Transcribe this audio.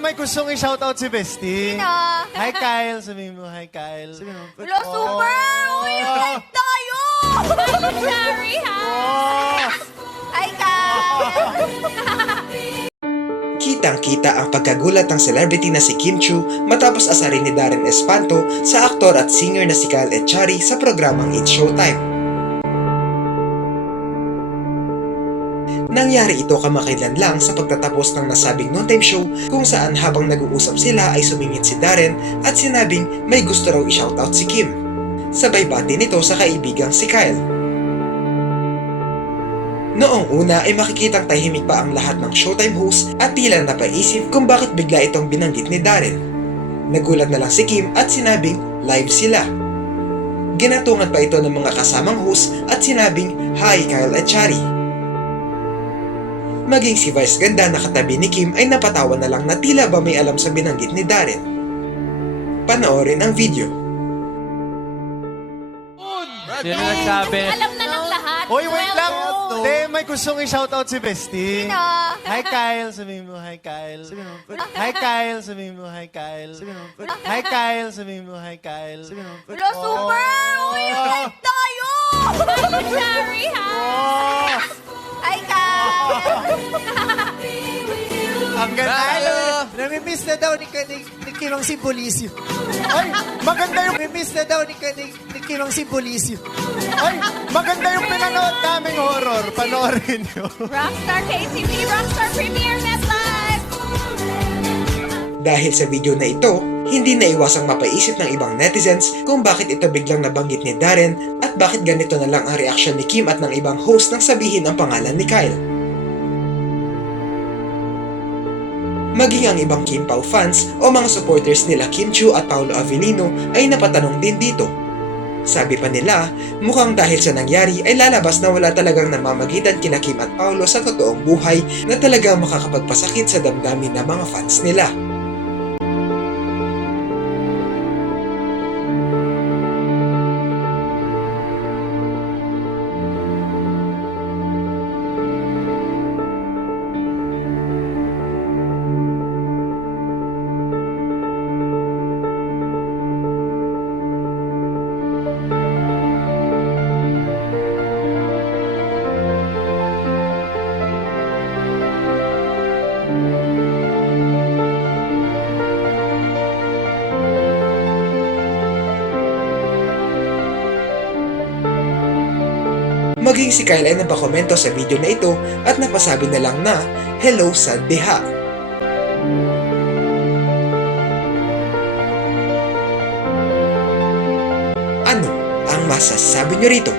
may gustong i-shoutout si Bestie. Sino? Hi, Kyle. Sabihin mo, hi, Kyle. Hello, super! Uy, friend tayo! Hello, Cherry! Hi! Hi, Kyle! Kitang-kita ang pagkagulat ng celebrity na si Kim Chiu matapos asarin ni Darren Espanto sa aktor at singer na si Kyle Echari sa programang It's Showtime. Nangyari ito kamakailan lang sa pagtatapos ng nasabing noontime show kung saan habang nag-uusap sila ay sumingit si Darren at sinabing may gusto raw i-shoutout si Kim. Sabay bati nito sa kaibigang si Kyle. Noong una ay makikitang tahimik pa ang lahat ng Showtime host at tila napaisip kung bakit bigla itong binanggit ni Darren. Nagulat na lang si Kim at sinabing live sila. Ginatungan pa ito ng mga kasamang host at sinabing, "Hi Kyle Echari." Maging si Vice Ganda na katabi ni Kim ay napatawa na lang na tila ba may alam sa binanggit ni Darren. Panoorin ang video. Sino nagsabi? Alam na ng lahat. Hoy, wait lang. Well, Hindi, may gustong i-shoutout si Bestie. Sino? Hi, Kyle. Sabihin mo, hi, Kyle. Hi, Kyle. Sabihin mo, hi, Kyle. Hi, Kyle. Sabihin mo, hi, Kyle. Hello, super! Uy, friend tayo! Hello, Cherry! Hi! Hi, Kyle! Ang ganda. Namimiss na daw ni Kim ang simbolisyo. Ay, maganda yung... Namimiss na daw ni Kim ang simbolisyo. Ay, maganda yung pinanood naming horror. Panoorin nyo. Rockstar KTV, Rockstar Premier Net Live! Dahil sa video na ito, hindi naiwasang mapaisip ng ibang netizens kung bakit ito biglang nabanggit ni Darren at bakit ganito na lang ang reaksyon ni Kim at ng ibang host nang sabihin ang pangalan ni Kyle. Maging ang ibang Kim Pao fans o mga supporters nila Kim Chiu at Paolo Avellino ay napatanong din dito. Sabi pa nila, mukhang dahil sa nangyari ay lalabas na wala talagang namamagitan kina Kim at Paolo sa totoong buhay na talagang makakapagpasakit sa damdamin ng mga fans nila. Maging si Kyle ay napakomento sa video na ito at napasabi na lang na, "Hello sa diha." Ano ang masasabi nyo rito?